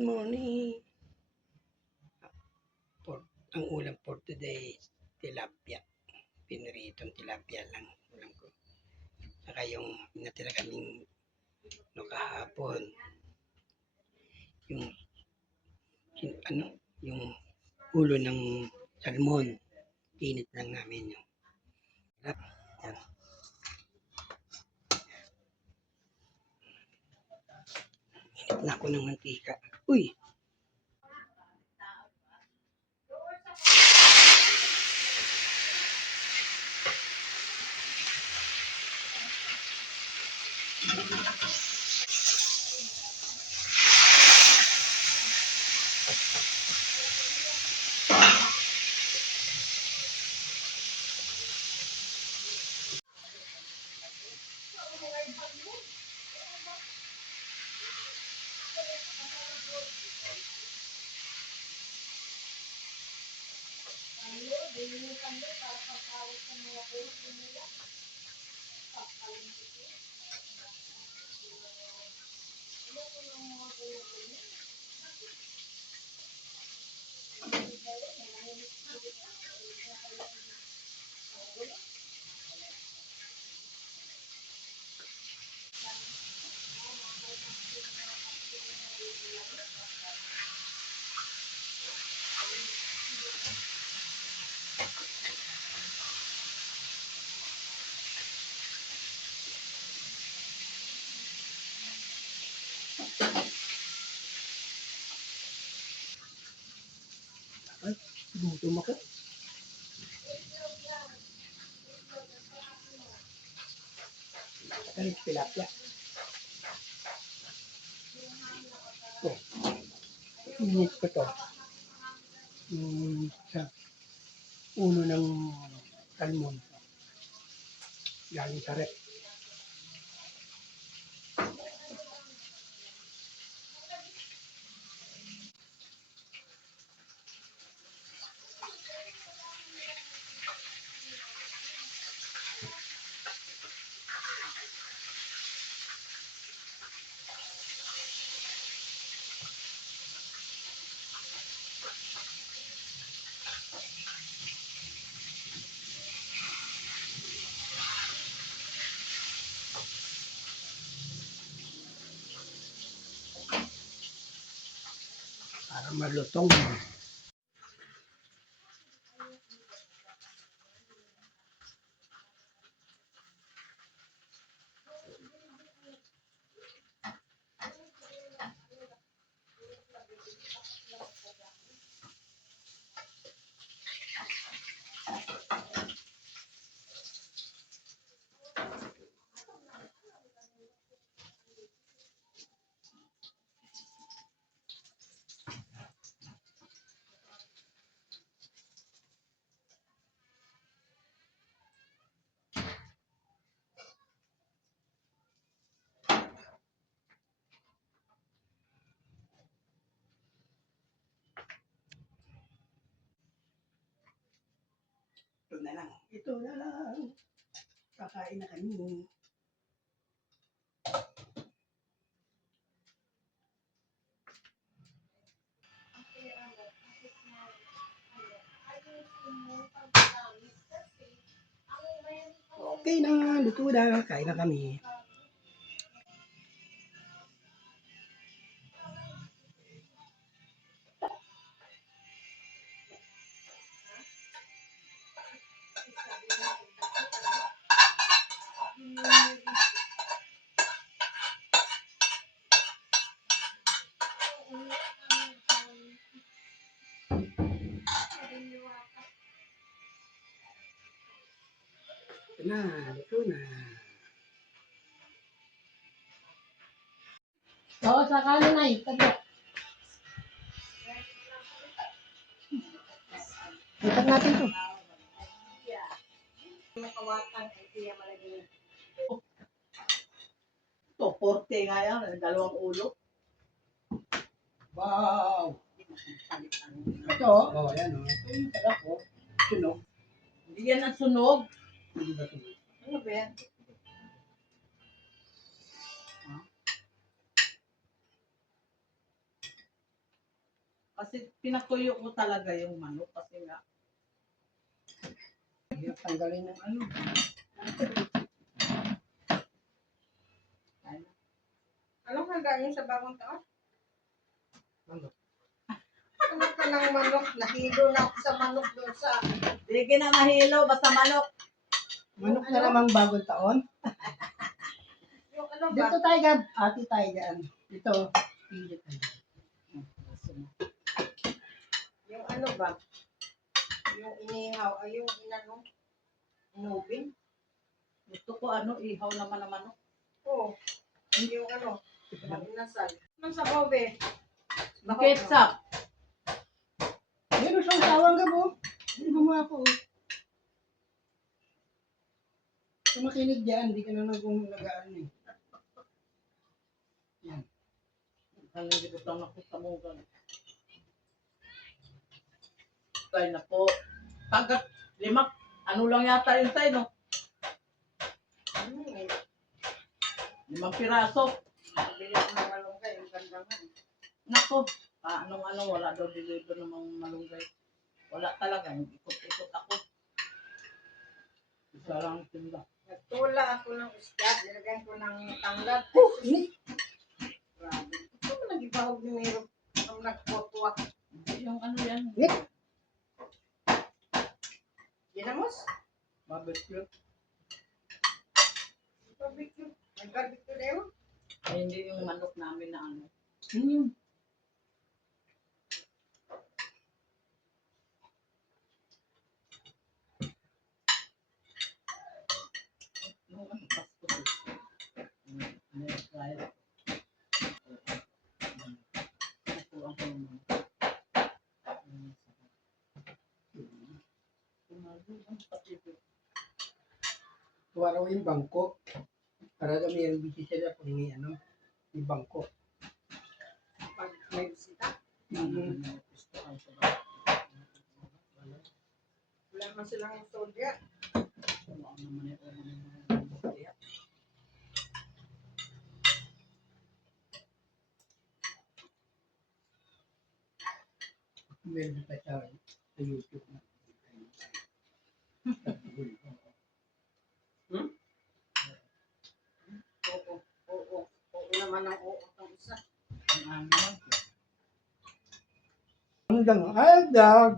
Good morning. Ang ulam for today is tilapia. Piniritong tilapia lang ulam ko. Saka yung natira kaming kahapon. Yung ulo ng salmon. Init lang namin yung. Yan. Init na ako ng mantika. Uy! Ay, gutom ako. Ano yung tilapia? Ito. Init ko to. Sa ulo ng salmon. Galing sa rep. Para malutong. Ito na lang. Ito na lang. Kakain na kami. Okay na. Luto na. Kain na kami. Ito na. Luto na. Oo, sakali na yun. Lipat natin to. Ito, 40 nga yan. Dalawang ulo. Wow! Ito, Oh, yan o. ito yung sarap ko. Sunog. Hindi yan ang sunog. Hindi ba sunog? Ano ba yan? Kasi pinakuyo ko talaga yung manok kasi nga. Yung tanggalin ng ano. Anong handa niyo sa bagong taon? Manok. Ano ka ng manok? Nahilo na ako sa manok doon sa... Sige na mahilo, basta manok. Manok na namang bagong taon. Yung ano ba? Dito tayo, Gab. Ate tayo dyan. Dito. Pili tayo. Yung ano ba? Yung inihaw, ay yung inano? Inubin? Gusto ko ano, ihaw naman na manok. Oo. Yung ano? Yung inasal. Anong sabaw, be? Ketchup. Meron siyang tawang, Gab, oh. Hindi mo ako, oh. Kung makinig dyan, hindi ka na nag-aan eh. Yan. Ano hindi ko tang nakutamugan. Kaya na po. Tagat, 5. Ano lang yata yun tayo, no? Ano eh? 5 piraso. Bili ko ng malunggay. Ang ganda nga. Nako, anong ano, wala daw deliver ng mga malunggay. Wala talaga, ikot-ikot ako. Isa lang tinda. Nagtula ako ng isda. Nilagyan ko ng tanglad. Oh, ini. Grabe. Ito mo nag-ibahog ni Mero. Ang nagpotwa. Yung ano yan, Ginamos? barbecue. Barbecue. Nag-barbecue na yun? Ay, hindi yung manok namin na ano. Hmm. Yung ano, pasto ko. May rice. Nakuha ko yung manok. Tuwa raw yung bangko. Para daw mayroong busy sila kung may ano, may bangko. Pag may bisita. Wala man silang soldier. Meron pa sa YouTube na. Oo. Oo. Oo naman ang oo. Itong isa. Hanggang agad.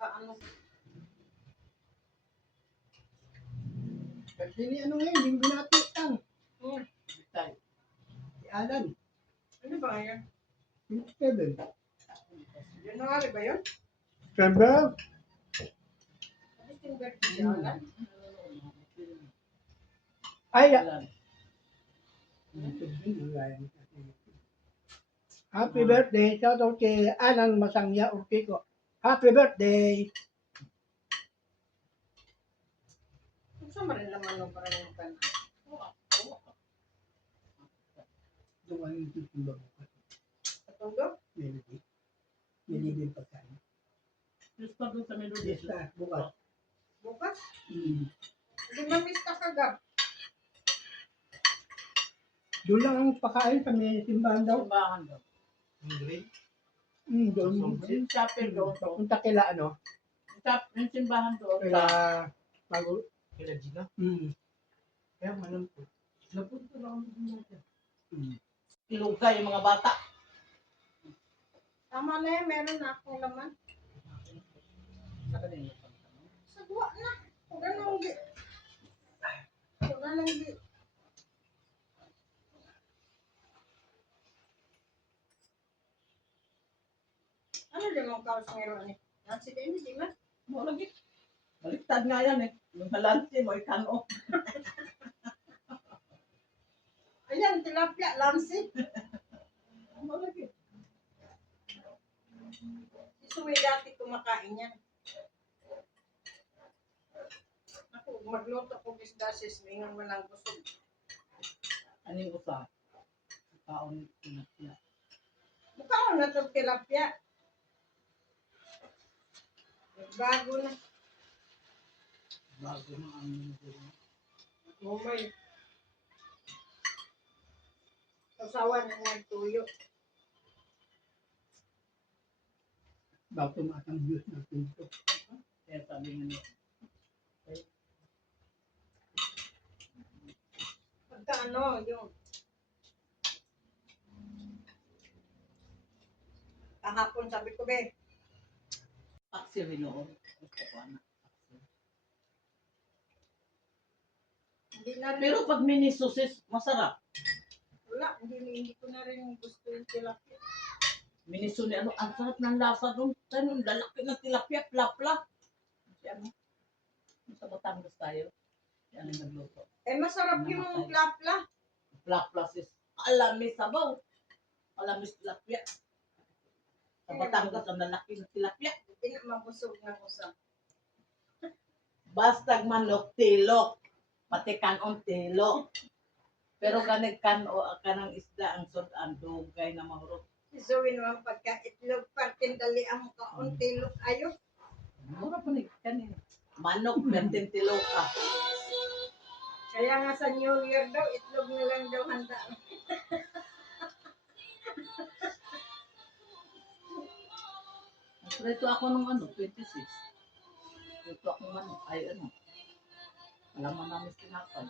Paano? Kasi ni ano ngayon, yung binatitang. Hmm. Si Alan. Ano ba yan? Yung Kevin. January ba yun? December. Ano yung birthday si Alan? Ay, Alan. happy birthday. Shout out kay Alan Masangya Urquico. Happy birthday. Kung saan rin naman nung parang yung kan. Ito ang YouTube yung babukas. Katundo? Melody. Melody yung pagkain. Just pa doon sa Melody. Yes, bukas. Bukas? Mm. Hindi ba mista ka, Gab? Doon lang ang pakain sa may simbahan daw. Simbahan daw. Doon. Yung chapel doon. Papunta kila ano? Yung simbahan doon. Kila bago. Kila Gina? Kaya malam po. Napunta lang ako natin. Ilugay yung mga bata. Tama na yan, meron na akong laman. Sa kanila. Sagwa na. Huwag na lang di. Huwag na lang di. Ano din mong kaos ngayon ni? Nancy din, di ba? Mo lagi. Baliktad nga yan eh. Yung balansi mo, ikano. Ayan, tilapia, lamsi. Mo lagi. Si Suwi dati kumakain yan. Ako, magluto ko bisdasis, mingon mo lang busog. Aning usa. Kaon na. Mukha na ito tilapia. Bago na. Bago na ang Mumay. sausawan ng nagtuyo. Bago tumatang views natin ito. Kaya sabi nga niya, Pagka ano, yung kahapon sabi ko, be, paksiw noon. Gusto ko anak. hindi na rin, Pero pag mini sauces, masarap. wala, hindi ko na rin gusto yung tilapia. Miniso ni ano, ang sarap ng lasa doon. Ganun, lalaki ng tilapia, plapla. Yan, sa Batangas tayo. Yan ang nagluto. Eh, masarap yung plapla. Plapla sis, alamis sabaw. Alamis tilapia. Sa Batangas, ang lalaki ng tilapia. Hindi na mabusog na usap. Bastag manok, tilok. Pati kanon, tilok. Pero ganag kanang isda, ang sod, ang dugay na mahurot. Si Zoe naman pagka itlog, partin dali ang kaunti look ayo. Mura pa ni kanin. Manok, pertin tilok ka. Kaya nga sa New Year daw, itlog na lang daw handa. Ito ako nung ano, 26. Ito ako manok, ay ano. Alaman namin sinapay.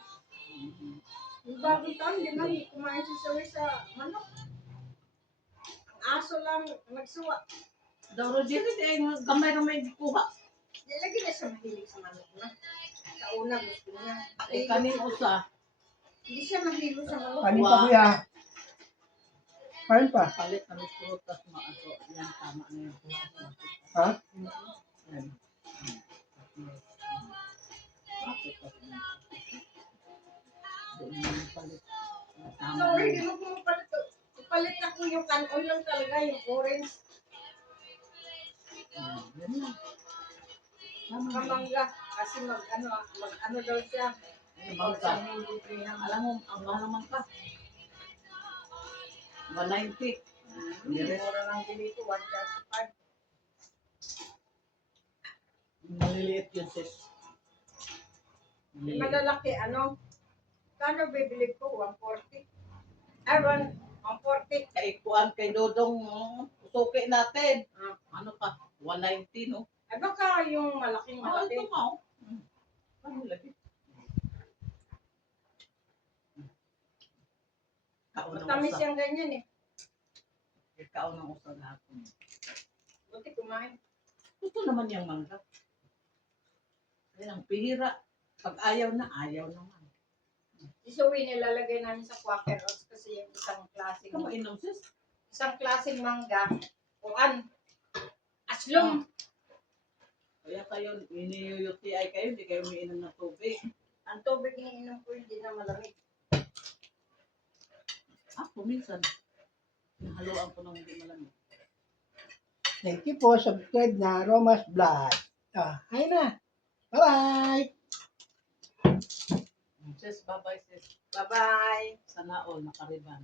Yung bagong taon, di man kumain si Zoe sa manok. Ang aso lang nagsuwa. Daw Roger, gamay na may kuha. Di lagi na siya mahilig sa manok na. Sa una gusto niya. Eh, kanin usa, Hindi siya mahilig sa manok. Kanin pa kuya. Kain pa. palit na may prutas, maaso. Yan, tama na yung prutas. Ha? Yan. Bakit pa siya? Doon na yung palit. Tama Sorry, na di mo pumapalit to. Ipalit ako yung kanon lang talaga, yung orange. Yan lang. Tama na. Kamangga. Kasi mag-ano daw siya. Bangka. Alam mo, ang mahal naman ka. 190. Hindi mura lang din ito, 135. Maliliit yun, sis. Yung malalaki, ano? Kano bibili ko? 140? Ay, 140. Kay Kuan, kay Dodong, suki natin. Ah. Ano pa? 190, no? Ay, baka yung malaking Oh, malaki. ito nga, oh. Ano lagi? Kaunang Matamis usa. yung ganyan eh. Kaunang usa hapon. Buti kumain. Ito naman yung mangga. Kaya ang pihira. Pag ayaw na, ayaw naman. Isuwi nilalagay namin sa Quaker Oats kasi yung Ikaw mainom, sis? isang klaseng mangga. Kuan. Aslong. Kaya kayo, ini-UTI kayo, hindi kayo umiinom ng tubig. Ang tubig iniinom ko hindi na malamig. Ako, minsan. Nahaluan ko ng hindi malamig. Thank you po. Subscribe na Roma's Vlog. Hi na. Bye-bye. Sis, bye-bye, sis. Bye-bye. Sana all nakariban.